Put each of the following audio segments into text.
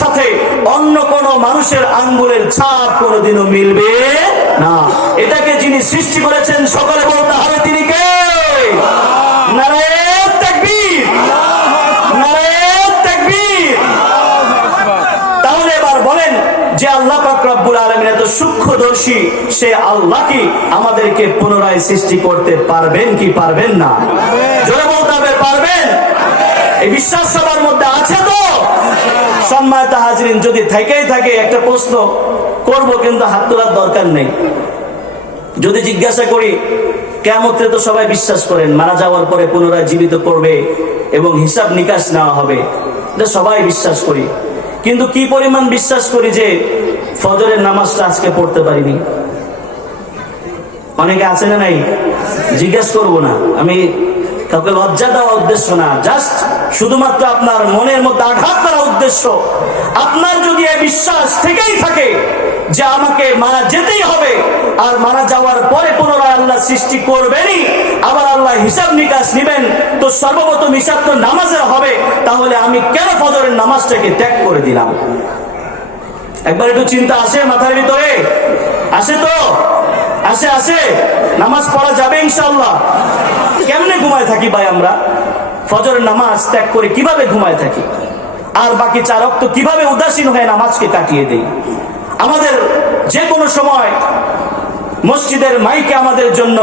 সাথে অন্য কোন মানুষের আঙ্গুলের ছাপ কোনোদিনও মিলবে না। এটাকে যিনি সৃষ্টি করেছেন, সকলে বলতে হবে তিনি কে? তাহলে এবার বলেন যে আল্লাহ সে আল্লাহ কি আমাদেরকে পুনরায় সৃষ্টি করতে পারবেন কি পারবেন না? জোরে বলতে হবে পারবেন। বিশ্বাস সবার মধ্যে আছে তো? সম্মানিত হাজরিন, যদি থেকেই থাকে একটা প্রশ্ন, করব কিন্তু হাত তোলার দরকার নেই। যদি জিজ্ঞাসা করি কেমতে তো সবাই বিশ্বাস করেন, মারা যাওয়ার পরে পুনরায় জীবিত করবে এবং হিসাব নিকাশ নেওয়া হবে। এটা সবাই বিশ্বাস করি। কিন্তু কি পরিমাণ বিশ্বাস করি যে ফজরের নামাজটা আজকে পড়তে পারিনি? অনেকে আছে না নাই? জিজ্ঞেস করব না। আমি কাউকে লজ্জা দেওয়া উদ্দেশ্য না। জাস্ট শুধুমাত্র আপনার মনের মধ্যে আঘাত করা উদ্দেশ্য। আপনার যদি এই বিশ্বাস থেকেই থাকে যে আমাকে মারা যেতেই হবে, আর মারা যাওয়ার পরে পুনরায় আল্লাহ সৃষ্টি করবেনই, আবার আল্লাহ হিসাব নিকাশ নিবেন, তো সর্বপ্রথম হিসাব তো নামাজের হবে, তাহলে আমি কেন ফজরের নামাজটাকে ত্যাগ করে দিলাম? একবার একটু চিন্তা আসে মাথার ভিতরে? আসে তো? আসে আসে নামাজ পড়া যাবে ইনশাল্লাহ কেমনে ঘুমায় থাকি ভাই আমরা? ফজরের নামাজ ত্যাগ করে কীভাবে ঘুমায় থাকি? আর বাকি চার অক্ত কীভাবে উদাসীন হয়ে নামাজকে কাটিয়ে দেই? আমাদের যে কোনো সময় মসজিদের মাইকে আমাদের জন্য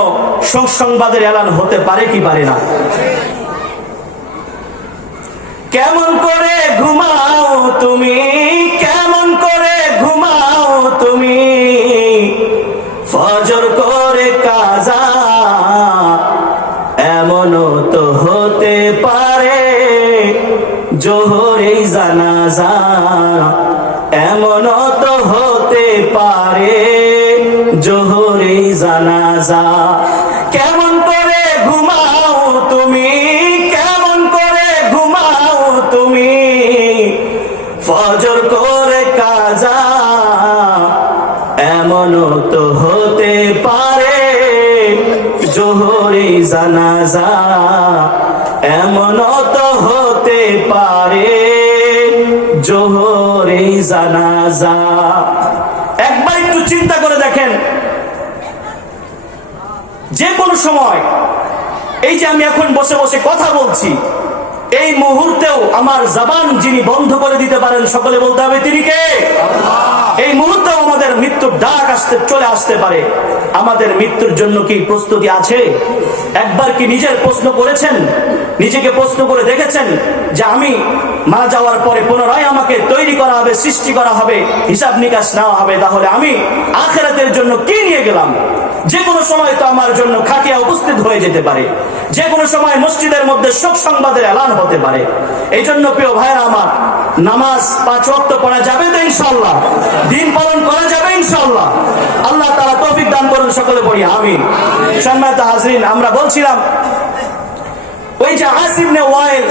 সংবাদের এলান হতে পারে কি পারে না? কেমন করে তো হতে পারে। জোহরেই জানাজা এমনও তো হতে পারে। জোহরেই জানাজা, কেমন করে ঘুমাও তুমি? কেমন করে ঘুমাও তুমি? ফজর করে কাজা এমনও তো জানাজা এমন তো হতে পারে, জোহরে জানাজা। একবার একটু চিন্তা করে দেখেন। যে কোনো সময়, এই যে আমি এখন বসে বসে কথা বলছি এই মুহূর্তেও আমার জবান যিনি বন্ধ করে দিতে পারেন, সকলে বলতে হবে, তিনি কে? এই মুহূর্তেও আমাদের মৃত্যুর ডাক আসতে, চলে আসতে পারে। আমাদের মৃত্যুর জন্য কি প্রস্তুতি আছে? একবার কি নিজের প্রশ্ন করেছেন? নিজেকে প্রশ্ন করে দেখেছেন যে আমি মারা যাওয়ার পরে পুনরায় আমাকে তৈরি করা হবে, সৃষ্টি করা হবে, হিসাব নিকাশ নেওয়া হবে, তাহলে আমি আখেরাতের জন্য কি নিয়ে গেলাম? যে কোনো সময় তো আমার জন্য খাটিয়া উপস্থিত হয়ে যেতে পারে। যে কোনো সময় মসজিদের মধ্যে শোক সংবাদের এলান হতে পারে। এই জন্য প্রিয় ভাইরা আমার, নামাজ পাঁচ ওয়াক্ত পড়া যাবে তো ইনশাল্লাহ দিন পালন করা যাবে ইনশাল্লাহ আল্লাহ তারা তৌফিক দান করুন সকলে পড়ি, আমিন। সম্মানিত হাজরিন, আমরা বলছিলাম, ওই যে আসিবনে ওয়াইল,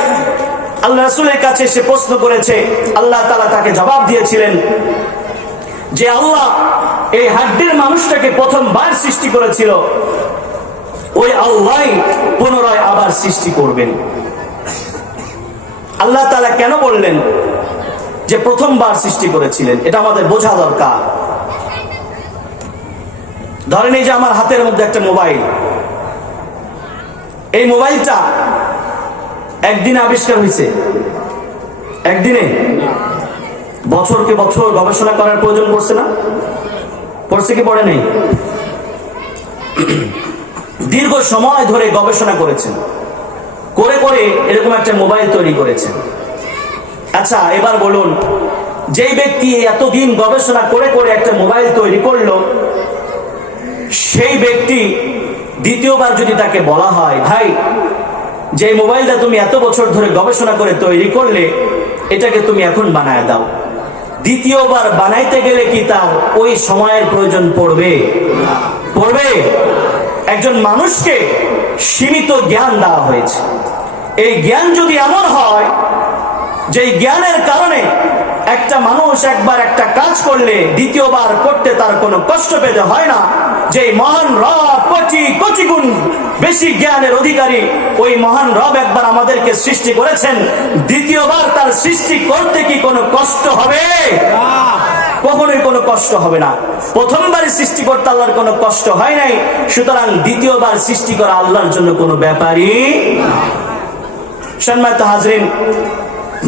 আল্লাহ রাসূলের কাছে সে প্রশ্ন করেছে, আল্লাহ তাআলা তাকে জবাব দিয়েছিলেন যে আল্লাহ এই হাড্ডির মানুষটাকে প্রথমবার সৃষ্টি করেছিল। ওই আল্লাহ পুনরায় আবার সৃষ্টি করবেন। আল্লাহ তালা কেন বললেন যে প্রথমবার সৃষ্টি করেছিলেন? এটা আমাদের বোঝা দরকার। ধরেন এই যে আমার হাতের মধ্যে একটা মোবাইল। এই মোবাইলটা একদিনে আবিষ্কার হয়েছে? একদিনে? বছরকে বছর গবেষণা করার প্রয়োজন পড়ছে না? পড়ছে কি পড়ে নেই? দীর্ঘ সময় ধরে গবেষণা করেছেন। করে করে এরকম একটা মোবাইল তৈরি করেছেন। আচ্ছা এবার বলুন, যেই ব্যক্তি এতদিন গবেষণা করে করে একটা মোবাইল তৈরি করল, সেই ব্যক্তি দ্বিতীয়বার যদি তাকে বলা হয়, ভাই যে মোবাইলটা তুমি এত বছর ধরে গবেষণা করে তৈরি করলে, এটাকে তুমি এখন বানায় দাও। দ্বিতীয়বার বানাইতে গেলে কি তার ওই সময়ের প্রয়োজন পড়বে? পড়বে? একজন মানুষকে সীমিত জ্ঞান দেওয়া হয়েছে। এই জ্ঞান যদি এমন হয় যে জ্ঞানের কারণে একটা মানুষ একবার একটা কাজ করলে দ্বিতীয়বার করতে তার কোনো কষ্ট পেতে হয় না যে মহান রব কোটি কোটি গুণ বেশি জ্ঞানের অধিকারী, ওই মহান রব একবার আমাদেরকে সৃষ্টি করেছেন। দ্বিতীয়বার তার সৃষ্টি করতে কি কোনো কষ্ট হবে? কখনোই কোনো কষ্ট হবে না। প্রথমবার সৃষ্টি করতে আল্লাহর কোনো কষ্ট হয় নাই। সুতরাং দ্বিতীয়বার সৃষ্টি করা আল্লাহর জন্য কোনো ব্যাপারই সম্মানিত হাজরিন,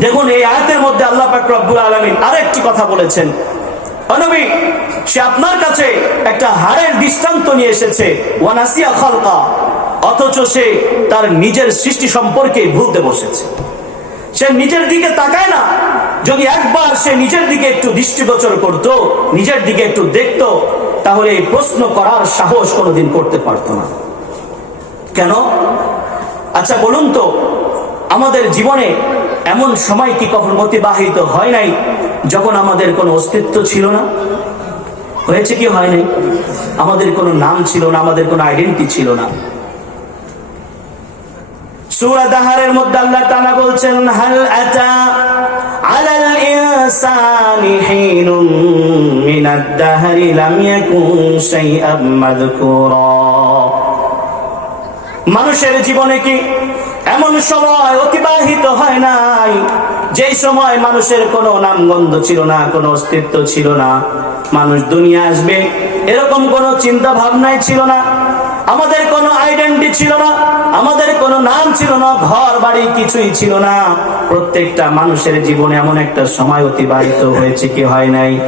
দেখুন, এই আয়াতের মধ্যে আল্লাহ পাক রব্বুল আলামিন আরেকটি কথা বলেছেন। অনবী সে আপনার কাছে একটা হাড়ের দৃষ্টান্ত নিয়ে এসেছে, ওয়ানাসিয়া খালকা, অথচ সে তার নিজের সৃষ্টি সম্পর্কে ভুলতে বসেছে। সে নিজের দিকে তাকায় না, যদি একবার সে নিজের দিকে একটু দৃষ্টিগোচর করত, নিজের দিকে একটু দেখত, তাহলে এই প্রশ্ন করার সাহস কোনোদিন করতে পারত না। কেন? আচ্ছা বলুন তো, আমাদের জীবনে এমন সময় কি কখন অতিবাহিত হয় নাই যখন আমাদের কোনো অস্তিত্ব ছিল না? হয়েছে কি হয় নাই? আমাদের কোনো নাম ছিল না, আমাদের কোনো আইডেন্টি ছিল না। দাহারের মধ্যে বলছেন মানুষের জীবনে কি এমন সময় অতিবাহিত হয় নাই। যেই সময় মানুষের কোনো নামগন্ধ ছিল না, কোনো অস্তিত্ব ছিল না, মানুষ দুনিয়া আসবে, এরকম কোনো চিন্তা ভাবনাই ছিল না। আমাদের কোনো আইডেন্টি ছিল না, আমাদের কোনো নাম ছিল না ঘর বাড়ি কিছুই ছিল না। প্রত্যেকটা মানুষের জীবনে এমন একটা সময় অতিবাহিত হয়েছে কি হয় নাই?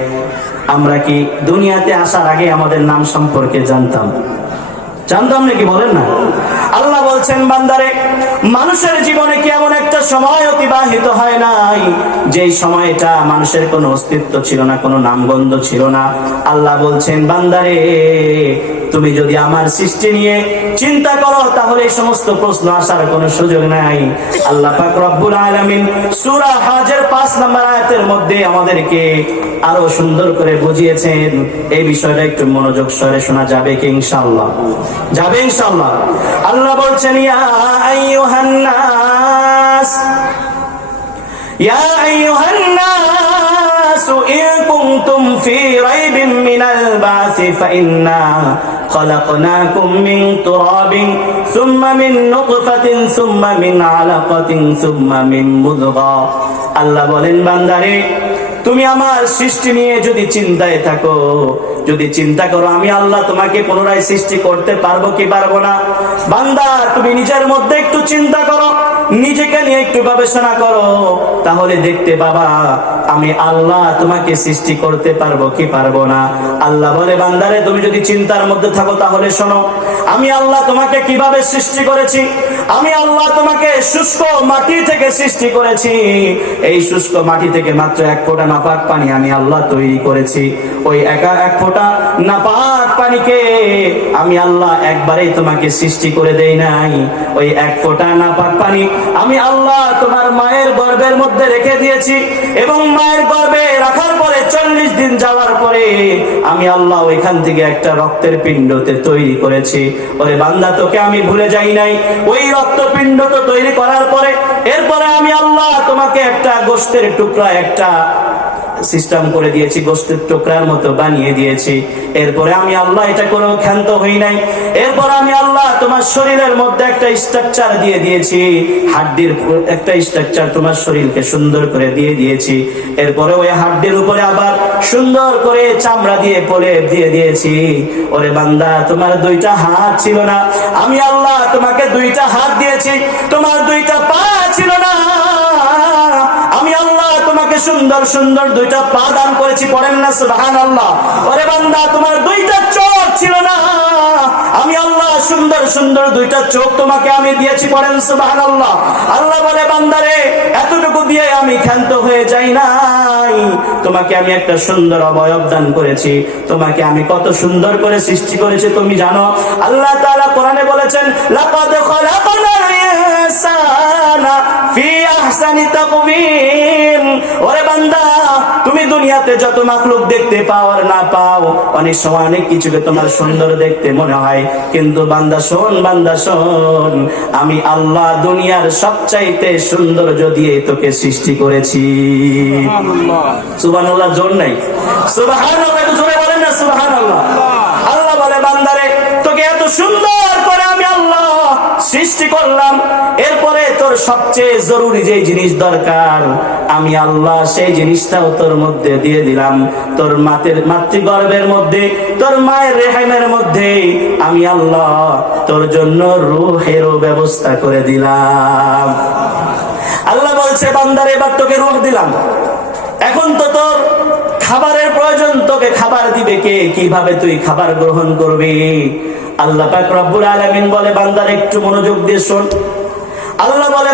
আমরা কি দুনিয়াতে আসার আগে আমাদের নাম সম্পর্কে জানতাম? জানতাম নাকি বলেন না? আল্লাহ বলছেন, বান্দারে, মানুষের জীবনে কি এমন একটা সময় অতিবাহিত হয় নাই? যে সময়টা মানুষের কোনো অস্তিত্ব ছিল না, কোনো নামগন্ধ ছিল না। আল্লাহ বলছেন, বান্দারে তুমি যদি আমার সৃষ্টি নিয়ে চিন্তা করো, তাহলে এই সমস্ত প্রশ্ন আসার কোনো সুযোগ নাই। আল্লাহ রব্বুল আলামিন সূরা হাজের 5 নম্বর আয়াতের মধ্যে আমাদেরকে আরও সুন্দর করে বুঝিয়েছেন। এই বিষয়টা একটু মনোযোগ সরে শোনা যাবে কি ইনশাআল্লাহ? যাবে ইনশাআল্লাহ। আল্লাহ বলছেন, ইয়া আইয়ুহান ইয়া আইয়ুহান কুনতুম ফি রাইবিন মিনাল বাসি ফাইন্না خلقناكم من تراب ثم من نطفة ثم من علقة ثم من مضغة আল্লাহ বলেন বান্দারে তুমি আমার সৃষ্টি নিয়ে যদি চিন্তায় থাকো যদি চিন্তা করো আমি আল্লাহ তোমাকে পুনরায় সৃষ্টি করতে পারবো কি পারবো না বান্দা তুমি নিজের মধ্যে একটু চিন্তা করো নিজেকে নিয়ে একটু গবেষণা করো। তাহলে দেখতে বাবা, আমি আল্লাহ তোমাকে সৃষ্টি করতে পারব কি পারব না। আল্লাহ বলে, বান্দারে, তুমি যদি চিন্তার মধ্যে থাকো তাহলে শোনো, আমি আল্লাহ তোমাকে কীভাবে সৃষ্টি করেছি? আমি আল্লাহ তোমাকে শুষ্ক মাটি থেকে সৃষ্টি করেছি। এই শুষ্ক মাটি থেকে মাত্র এক ফোঁটা নাপাক পানি আমি আল্লাহ তৈরি করেছি। ওই একা এক ফোঁটা নাপাক পানিকে আমি আল্লাহ একবারেই তোমাকে সৃষ্টি করে দেই নাই। ওই এক ফোঁটা নাপাক পানি আমি আল্লাহ তোমার মায়ের গর্বের মধ্যে রেখে দিয়েছি এবং মায়ের গর্বে রাখার পরে চল্লিশ দিন যাওয়ার পরে আমি আল্লাহ ওইখান থেকে একটা রক্তের পিণ্ডতে তৈরি করেছি। ওরে বান্দা, তোকে আমি ভুলে যাই নাই। ওই রক্তপিণ্ড তো তৈরি করার পরে, এরপরে আমি আল্লাহ তোমাকে একটা গোষ্ঠের টুকরা, একটা সিস্টেম করে দিয়েছি, গোষ্ঠের টুকরার মতো বানিয়ে দিয়েছি। এরপরে আমি আল্লাহ এটা কোনো ক্ষান্ত হই নাই। এরপর আমি আল্লাহ তোমার শরীরের মধ্যে একটা স্ট্রাকচার দিয়ে দিয়েছি। হাড্ডির একটা স্ট্রাকচার তোমার শরীরকে সুন্দর করে দিয়ে দিয়েছি। এরপরে ওই হাড্ডির উপরে আবার সুন্দর করে চামড়া দিয়ে পরে দিয়ে দিয়েছি। ওরে বান্দা, তোমার দুইটা হাত ছিল না। আমি আল্লাহ তোমাকে দুইটা হাত দিয়েছি। তোমার দুইটা পা তোমাকে সুন্দর সুন্দর দুইটা পা দান করেছি, পড়েন না সুবহান আল্লাহ ওরে বান্দা, তোমার দুইটা চোখ ছিল না। আমি আল্লাহ, সুন্দর সুন্দর দুইটা চোখ তোমাকে আমি দিয়েছি, পড়েন সুবহান আল্লাহ আল্লাহ বলে বান্দারে এতটুকু দিয়ে আমি ক্ষান্ত হয়ে যাই নাই। তোমাকে আমি একটা সুন্দর অবয়ব দান করেছি। তোমাকে আমি কত সুন্দর করে সৃষ্টি করেছি, তুমি জানো। আল্লাহ তাআলা কোরআনে বলেছেন, লাকাদ খলাকনাল ইনসানা আহসানি তাকওয়িম। ওরে বান্দা তুমি দুনিয়াতে যত মাখলুক দেখতে পাও আর না পাও অনেক সময় অনেক কিছুকে তোমার সুন্দর দেখতে মনে হয়। কিন্তু বান্দা শোন বান্দা শোন আমি আল্লাহ দুনিয়ার সবচাইতে সৌন্দর্য দিয়ে তোকে সৃষ্টি করেছি। সুবহানাল্লাহ। জোর নাই। সুবহানাল্লাহ একটু জোরে বলেন না সুবহানাল্লাহ আল্লাহ বলে বান্দা সুন্দর করে আমি আল্লাহ সৃষ্টি করলাম, এরপরে তোর সবচেয়ে জরুরি যে জিনিস দরকার, আমি আল্লাহ সেই জিনিসটাও তোর মধ্যে দিয়ে দিলাম। তোর মাতের, মাতৃগর্ভের মধ্যে, তোর মায়ের রেহামের মধ্যে, আমি আল্লাহ তোর জন্য রুহেরও ব্যবস্থা করে দিলাম। আল্লাহ বলছে, বান্দার এবার তোকে রুহ দিলাম। এখন তো তোর খাবারের প্রয়োজন, তোকে খাবার দিবে কে? কীভাবে তুই খাবার গ্রহণ করবি? আল্লাহ পাক রব্বুল আলামিন বলে, বান্দার একটু মনোযোগ দিয়ে শোন। আল্লাহ বলে